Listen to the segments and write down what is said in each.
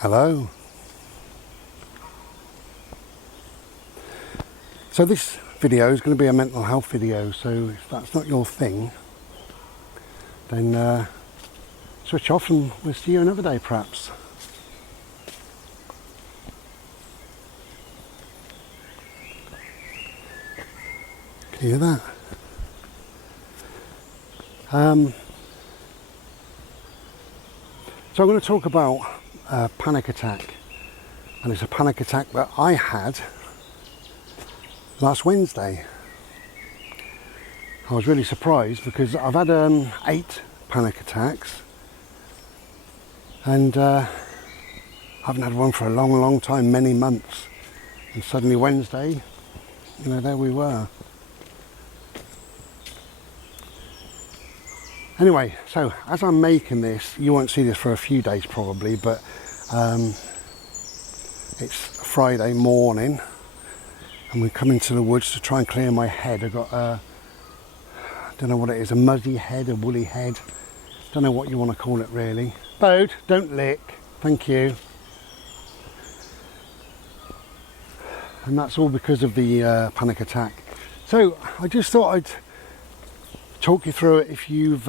Hello. So this video is going to be a mental health video, so if that's not your thing, then switch off and we'll see you another day perhaps. Can you hear that? So I'm going to talk about a panic attack, and it's a panic attack that I had last Wednesday. I was really surprised because I've had 8 panic attacks, and I haven't had one for a long time, many months, and suddenly Wednesday, you know, there we were. Anyway, so as I'm making this, you won't see this for a few days probably, but it's Friday morning and we're coming to the woods to try and clear my head. I've got I don't know what it is, a muzzy head, a woolly head, don't know what you want to call it really. Bode, don't lick, thank you. And that's all because of the panic attack. So I just thought I'd talk you through it if you've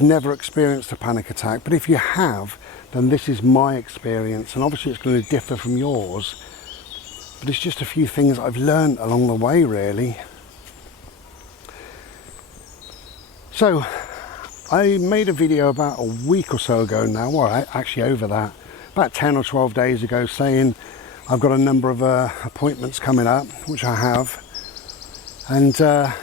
never experienced a panic attack, but if you have, then this is my experience, and obviously it's going to differ from yours, but it's just a few things I've learned along the way really. So I made a video about a week or so ago now, or actually over that, about 10 or 12 days ago, saying I've got a number of appointments coming up, which I have. And I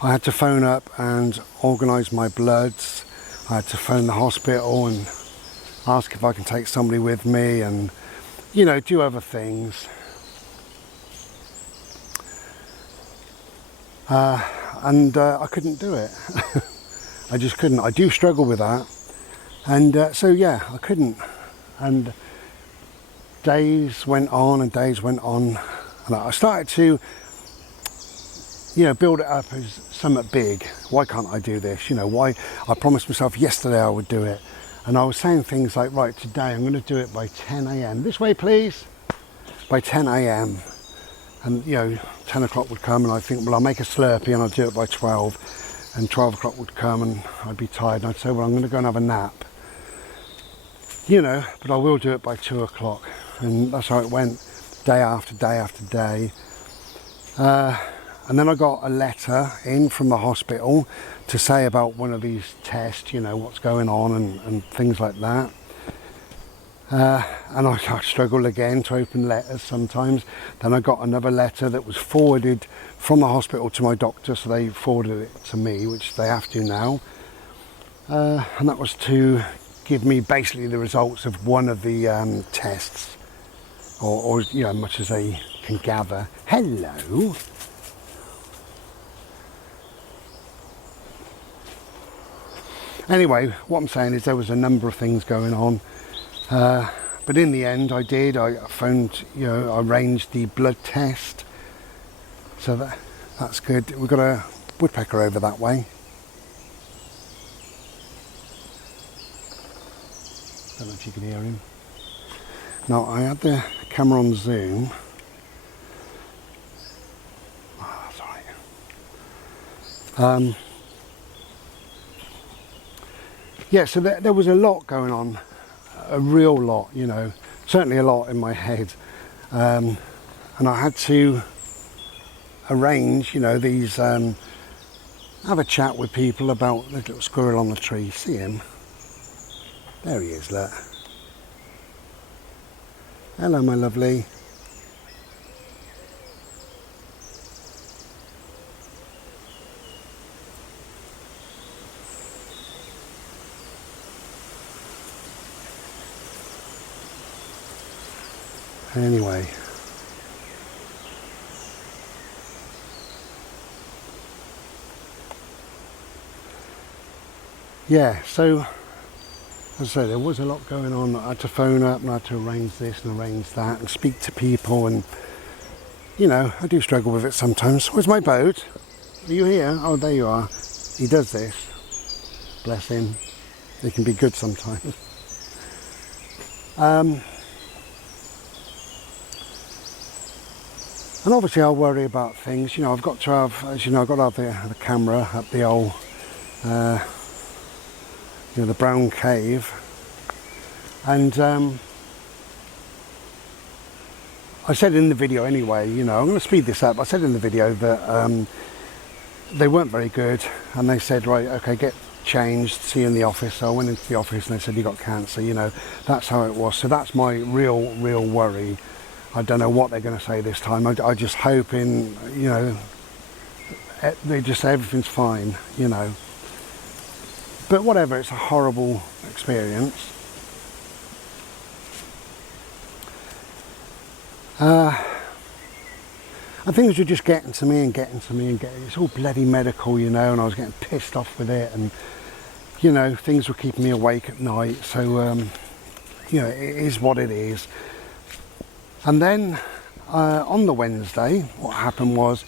had to phone up and organise my bloods. I had to phone the hospital and ask if I can take somebody with me and, you know, do other things. And I couldn't do it. I just couldn't. I do struggle with that. And so, yeah, I couldn't. And days went on and days went on. And I started to, you know, build it up as something big. Why can't I do this? You know, why? I promised myself yesterday I would do it. And I was saying things like, right, today I'm going to do it by 10 a.m. This way, please. By 10 a.m. And, you know, 10 o'clock would come and I'd think, well, I'll make a Slurpee and I'll do it by 12. And 12 o'clock would come and I'd be tired. And I'd say, well, I'm going to go and have a nap. You know, but I will do it by 2 o'clock. And that's how it went day after day after day. And then I got a letter in from the hospital to say about one of these tests, you know, what's going on and things like that. And I struggle again to open letters sometimes. Then I got another letter that was forwarded from the hospital to my doctor, so they forwarded it to me, which they have to now. And that was to give me basically the results of one of the tests, or you know, much as they can gather. Hello. Anyway, what I'm saying is there was a number of things going on, but in the end I phoned, you know, I arranged the blood test, so that's good. We've got a woodpecker over that way. Don't know if you can hear him. Now I had the camera on zoom. Oh, that's all right. Yeah, so there was a lot going on, a real lot, you know, certainly a lot in my head. And I had to arrange, you know, these, have a chat with people about the little squirrel on the tree. See him? There he is, look. Hello, my lovely. Anyway, yeah, so as I say, there was a lot going on. I had to phone up and I had to arrange this and arrange that and speak to people, and you know, I do struggle with it sometimes. Where's my boat? Are you here? Oh, there you are. He does this. Bless him. It can be good sometimes. And obviously I'll worry about things, you know, I've got to have, as you know, I've got to have the camera at the old, you know, the brown cave. And I said in the video anyway, you know, I'm going to speed this up, I said in the video that they weren't very good, and they said, right, okay, get changed, see you in the office. So I went into the office and they said, you got cancer, you know, that's how it was. So that's my real worry. I don't know what they're going to say this time. I just hoping, you know, they just say everything's fine, you know. But whatever, it's a horrible experience. And things were just getting to me. It's all bloody medical, you know, and I was getting pissed off with it, and, you know, things were keeping me awake at night. So, you know, it is what it is. And then on the Wednesday, what happened was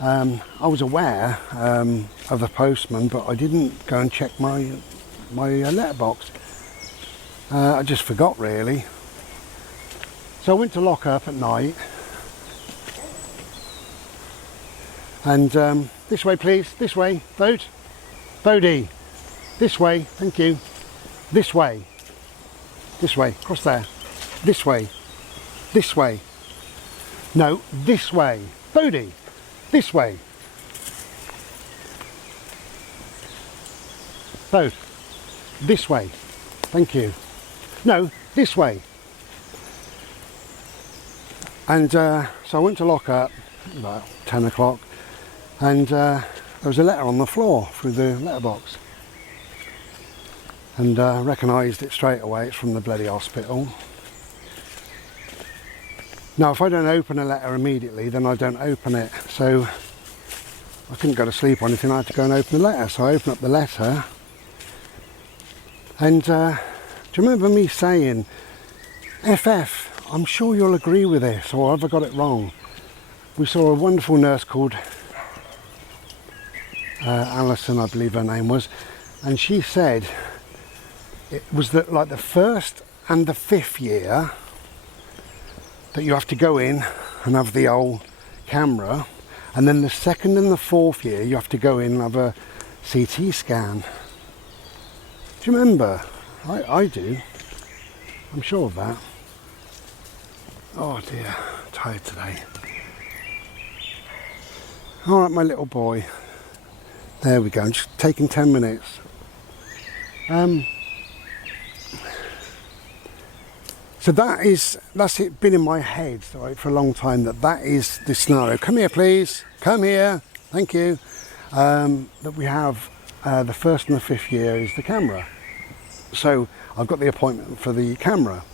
I was aware of the postman, but I didn't go and check my letterbox. I just forgot, really. So I went to lock up at night. And this way, please. This way. Bode. Bodie. This way. Thank you. This way. This way. Across there. This way. This way. No, this way. Bodie. This way. Bode. This way. Thank you. No, this way. And so I went to lock up about 10 o'clock, and there was a letter on the floor through the letterbox. And I recognised it straight away. It's from the bloody hospital. Now, if I don't open a letter immediately, then I don't open it. So I couldn't go to sleep or anything. I had to go and open the letter. So I opened up the letter. And do you remember me saying, FF, I'm sure you'll agree with this, or have I got it wrong? We saw a wonderful nurse called Alison, I believe her name was, and she said it was like the first and the 5th year that you have to go in and have the old camera, and then the 2nd and the 4th year you have to go in and have a CT scan. Do you remember? I do. I'm sure of that. Oh dear, I'm tired today. Alright, my little boy. There we go, I'm just taking 10 minutes. So that's it been in my head, right, for a long time, that is the scenario. Come here, please. Come here. Thank you. That we have the 1st and the 5th year is the camera. So I've got the appointment for the camera.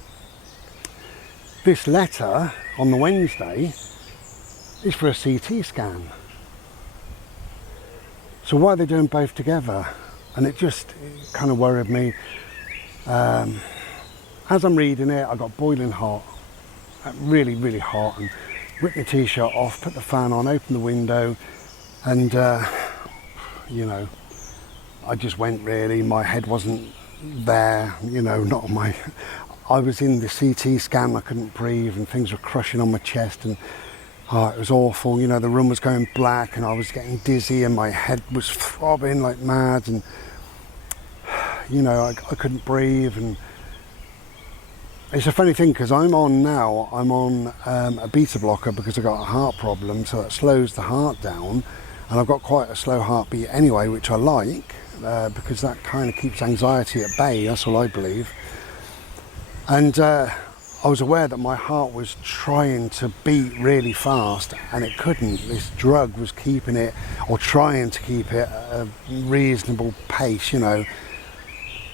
This letter on the Wednesday is for a CT scan. So why are they doing both together? And it kind of worried me. As I'm reading it, I got boiling hot, really, really hot, and ripped the t-shirt off, put the fan on, opened the window, and you know, I just went, really. My head wasn't there, you know, not on my. I was in the CT scan, I couldn't breathe, and things were crushing on my chest, and it was awful. You know, the room was going black, and I was getting dizzy, and my head was throbbing like mad, and you know, I couldn't breathe. And it's a funny thing, because I'm on a beta blocker because I've got a heart problem, so that slows the heart down, and I've got quite a slow heartbeat anyway, which I like, because that kind of keeps anxiety at bay. That's all I believe. And I was aware that my heart was trying to beat really fast, and it couldn't. This drug was keeping it, or trying to keep it at a reasonable pace, you know.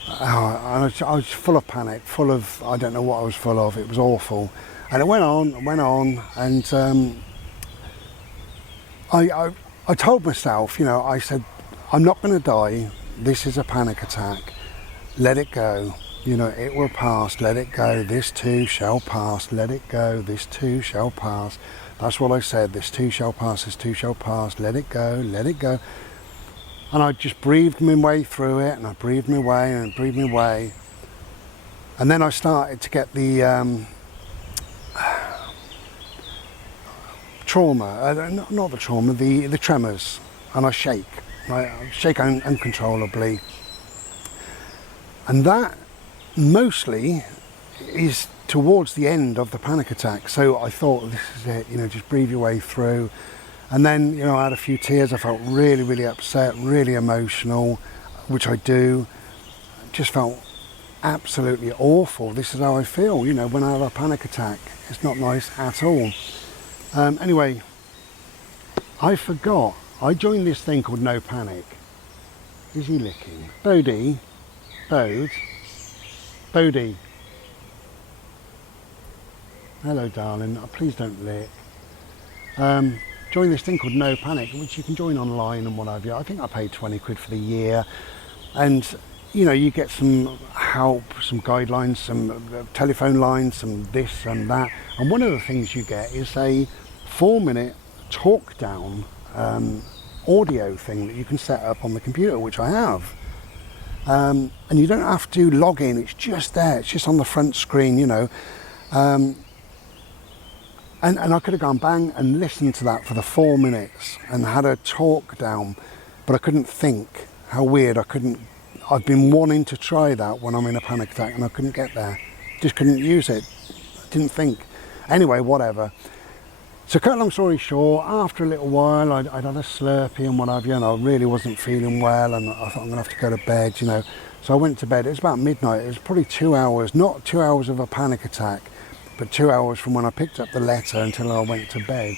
I was full of panic, full of, I don't know what I was full of. It was awful. And it went on, and I told myself, you know, I said, I'm not going to die. This is a panic attack. Let it go. You know, it will pass. Let it go. This too shall pass. Let it go. This too shall pass. That's what I said. This too shall pass. This too shall pass. Let it go. Let it go. And I just breathed my way through it, and I breathed my way and breathed my way. And then I started to get the trauma, not the trauma, the tremors, and I shake. Right? I shake uncontrollably. And that mostly is towards the end of the panic attack. So I thought, this is it, you know, just breathe your way through. And then, you know, I had a few tears. I felt really, really upset, really emotional, which I do. Just felt absolutely awful. This is how I feel, you know, when I have a panic attack. It's not nice at all. Anyway, I forgot. I joined this thing called No Panic. Is he licking? Bodie? Bodie. Hello, darling. Please don't lick. Join this thing called No Panic, which you can join online and what have you. I think I paid 20 quid for the year. And, you know, you get some help, some guidelines, some telephone lines, some this and that. And one of the things you get is a 4-minute talk down audio thing that you can set up on the computer, which I have. And you don't have to log in, it's just there, it's just on the front screen, you know. And I could have gone bang and listened to that for the 4 minutes and had a talk down, but I couldn't think. How weird, I've been wanting to try that when I'm in a panic attack and I couldn't get there. Just couldn't use it, didn't think. Anyway, whatever. So cut a long story short, after a little while I'd had a Slurpee and what have you, and I really wasn't feeling well, and I thought I'm going to have to go to bed, you know. So I went to bed. It was about midnight. It was probably 2 hours, not 2 hours of a panic attack, but 2 hours from when I picked up the letter until I went to bed.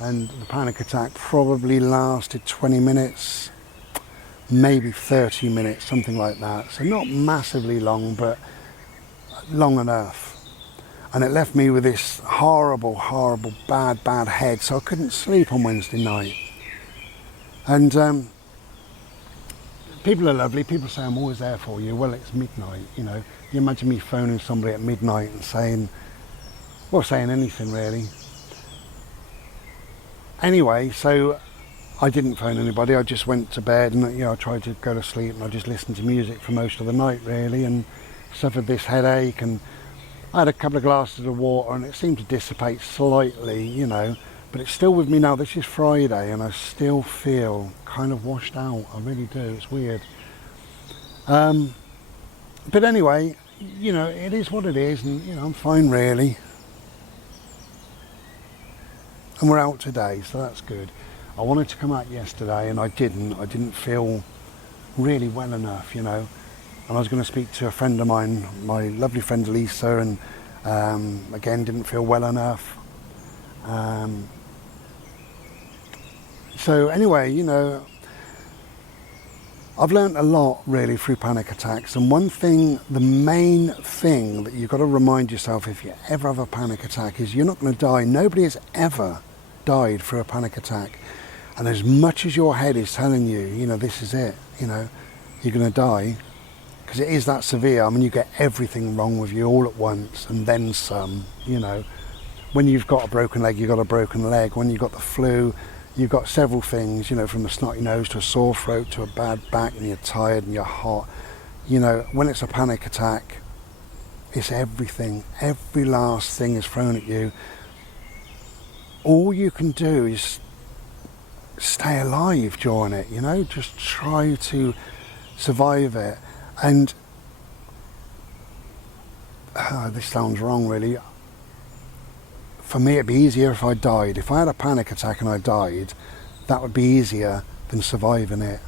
And the panic attack probably lasted 20 minutes, maybe 30 minutes, something like that. So not massively long, but long enough. And it left me with this horrible, bad head. So I couldn't sleep on Wednesday night. And people are lovely. People say I'm always there for you. Well, it's midnight, you know. You imagine me phoning somebody at midnight and saying anything really. Anyway, so I didn't phone anybody. I just went to bed and, you know, I tried to go to sleep and I just listened to music for most of the night really, and suffered this headache, and I had a couple of glasses of water and it seemed to dissipate slightly, you know, but it's still with me now. This is Friday and I still feel kind of washed out. I really do. It's weird. But anyway, you know, it is what it is, and, you know, I'm fine really. And we're out today, so that's good. I wanted to come out yesterday and I didn't feel really well enough, you know. And I was going to speak to a friend of mine, my lovely friend Lisa, and again didn't feel well enough. So anyway, you know, I've learned a lot really through panic attacks, and one thing, the main thing that you've got to remind yourself if you ever have a panic attack is you're not going to die. Nobody has ever died through a panic attack. And as much as your head is telling you, you know, this is it, you know, you're going to die, because it is that severe. I mean, you get everything wrong with you all at once and then some, you know. When you've got a broken leg, you've got a broken leg. When you've got the flu, you've got several things, you know, from a snotty nose to a sore throat to a bad back, and you're tired and you're hot. You know, when it's a panic attack, it's everything. Every last thing is thrown at you. All you can do is stay alive during it, you know, just try to survive it. And this sounds wrong really. For me, it'd be easier if I died. If I had a panic attack and I died, that would be easier than surviving it.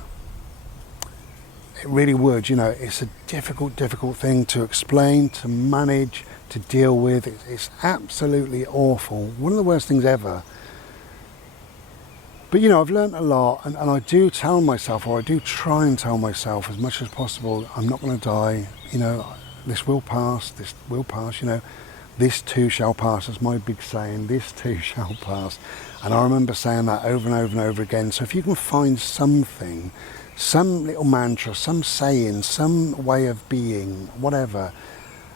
It really would, you know. It's a difficult thing to explain, to manage, to deal with. It's absolutely awful. One of the worst things ever. But, you know, I've learned a lot, and I do tell myself, or I do try and tell myself as much as possible, I'm not going to die, you know, this will pass, you know. This too shall pass, that's my big saying, this too shall pass. And I remember saying that over and over and over again. So if you can find something, some little mantra, some saying, some way of being, whatever.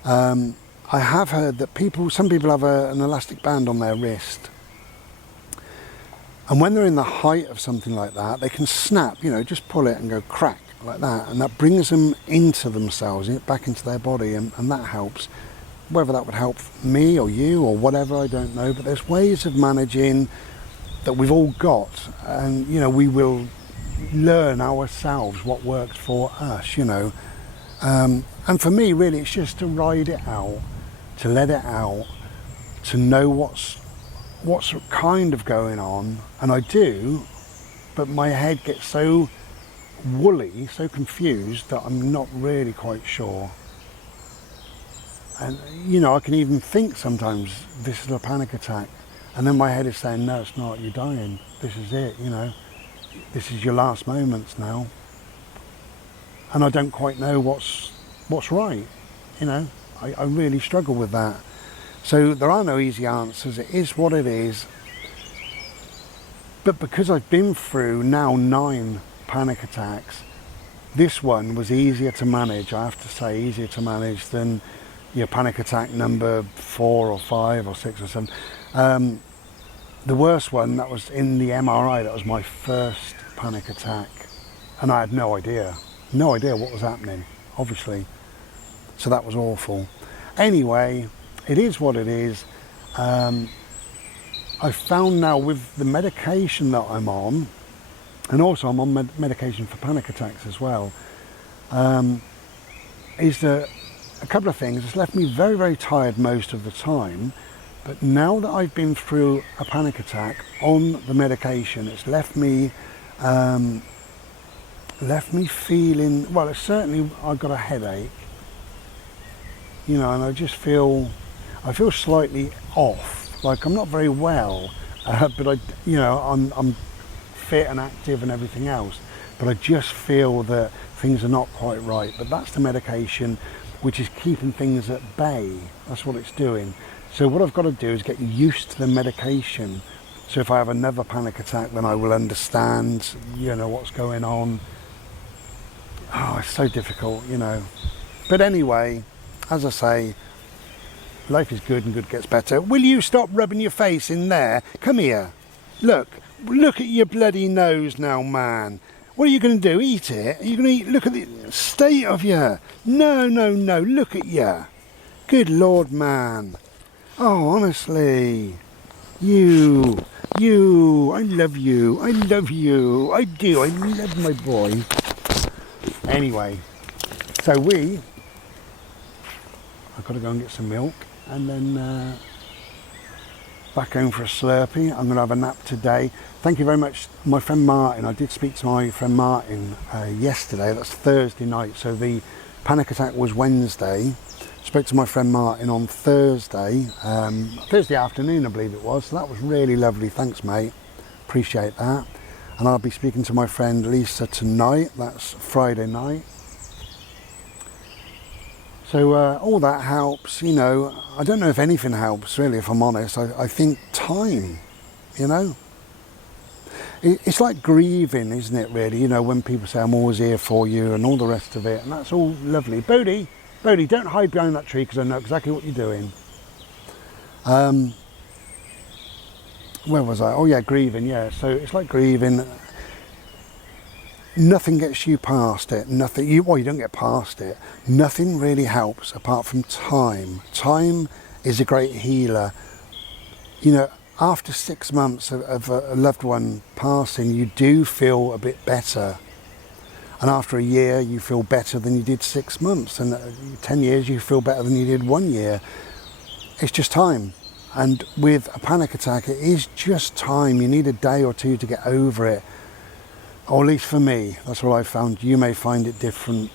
I have heard that some people have an elastic band on their wrist. And when they're in the height of something like that, they can snap, you know, just pull it and go crack like that. And that brings them into themselves, back into their body, and that helps. Whether that would help me or you or whatever, I don't know. But there's ways of managing that we've all got. And, you know, we will learn ourselves what works for us, you know. And for me, really, it's just to ride it out, to let it out, to know what's kind of going on. And I do, but my head gets so woolly, so confused, that I'm not really quite sure. And, you know, I can even think sometimes this is a panic attack, and then my head is saying, no, it's not, you're dying, this is it, you know, this is your last moments now. And I don't quite know what's right, you know. I really struggle with that. So there are no easy answers. It is what it is. But because I've been through now 9 panic attacks, this one was easier to manage, I have to say, easier to manage than your panic attack number 4 or 5 or 6 or 7. The worst one, that was in the MRI, that was my first panic attack. And I had no idea what was happening, obviously. So that was awful. Anyway, it is what it is. I found now with the medication that I'm on, and also I'm on medication for panic attacks as well, is that a couple of things. It's left me very, very tired most of the time, but now that I've been through a panic attack on the medication, it's left me feeling, well, it's certainly, I've got a headache, you know, and I feel slightly off, like I'm not very well, but I'm fit and active and everything else, but I just feel that things are not quite right. But that's the medication, which is keeping things at bay. That's what it's doing. So what I've got to do is get used to the medication. So if I have another panic attack, then I will understand, you know, what's going on. Oh, it's so difficult, you know. But anyway, as I say, life is good and good gets better. Will you stop rubbing your face in there? Come here. Look at your bloody nose now, man. What are you going to do? Eat it? Are you going to eat? Look at the state of you. No, look at you. Good Lord, man. Oh, honestly. You, I love you. I do. I love my boy. Anyway, so I've got to go and get some milk, and then back home for a Slurpee. I'm going to have a nap today. Thank you very much, my friend Martin. I did speak to my friend Martin yesterday. That's Thursday night. So the panic attack was Wednesday. Spoke to my friend Martin on Thursday afternoon, I believe it was. So that was really lovely. Thanks, mate. Appreciate that. And I'll be speaking to my friend Lisa tonight. That's Friday night. So all that helps, you know. I don't know if anything helps, really, if I'm honest. I think time, you know. It's like grieving, isn't it, really? You know, when people say, I'm always here for you and all the rest of it. And that's all lovely. Bodie, don't hide behind that tree because I know exactly what you're doing. Where was I? Oh, yeah, grieving, yeah. So it's like grieving. Nothing gets you past it. Nothing. You don't get past it. Nothing really helps apart from time. Time is a great healer. You know, after 6 months of a loved one passing, you do feel a bit better. And after a year, you feel better than you did 6 months. And 10 years, you feel better than you did 1 year. It's just time. And with a panic attack, it is just time. You need a day or two to get over it. Or at least for me, that's what I found. You may find it different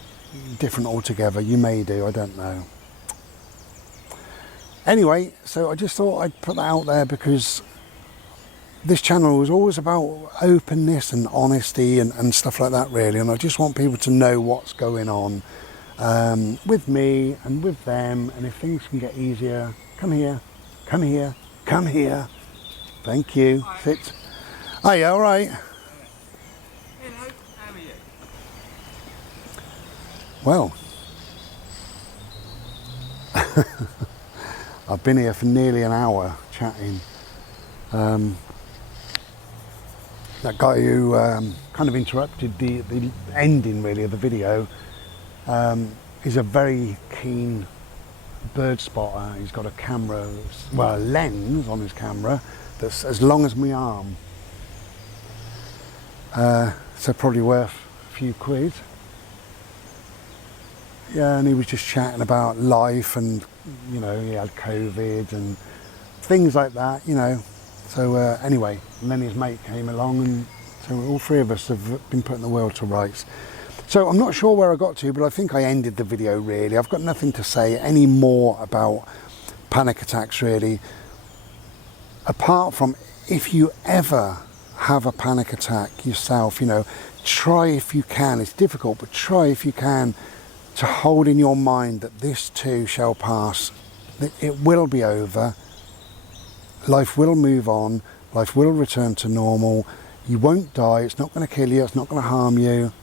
altogether. You may do, I don't know. Anyway, so I just thought I'd put that out there because this channel is always about openness and honesty and stuff like that, really. And I just want people to know what's going on with me and with them. And if things can get easier, come here. Thank you. Hi. Sit. Are you all right? Hello, how are you? Well, I've been here for nearly an hour chatting. that guy who kind of interrupted the ending really of the video is a very keen bird spotter. He's got a camera, well, a lens on his camera that's as long as my arm. So probably worth a few quid. Yeah, and he was just chatting about life and, you know, he had COVID and things like that, you know. So anyway, and then his mate came along, and so all three of us have been putting the world to rights. So I'm not sure where I got to, but I think I ended the video really. I've got nothing to say any more about panic attacks really, apart from if you ever have a panic attack yourself, you know, try if you can, it's difficult, but try if you can to hold in your mind that this too shall pass, that it will be over, life will move on, life will return to normal, you won't die, it's not going to kill you, it's not going to harm you,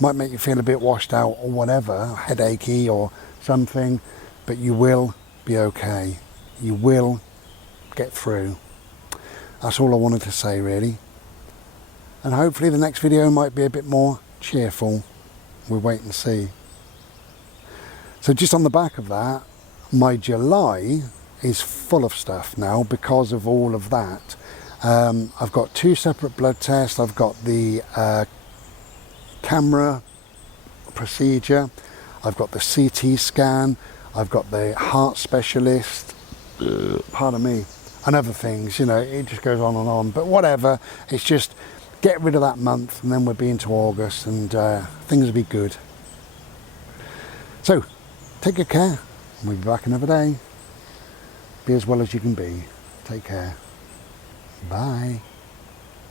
might make you feel a bit washed out or whatever, headachy or something, but you will be okay, you will get through. That's all I wanted to say really, and hopefully the next video might be a bit more cheerful. We'll wait and see. So just on the back of that, my July is full of stuff now because of all of that. I've got 2 separate blood tests. I've got the camera procedure. I've got the CT scan. I've got the heart specialist. Pardon me. And other things, you know, it just goes on and on. But whatever, it's just get rid of that month and then we'll be into August and things will be good. So, take good care. We'll be back another day. Be as well as you can be. Take care. Bye.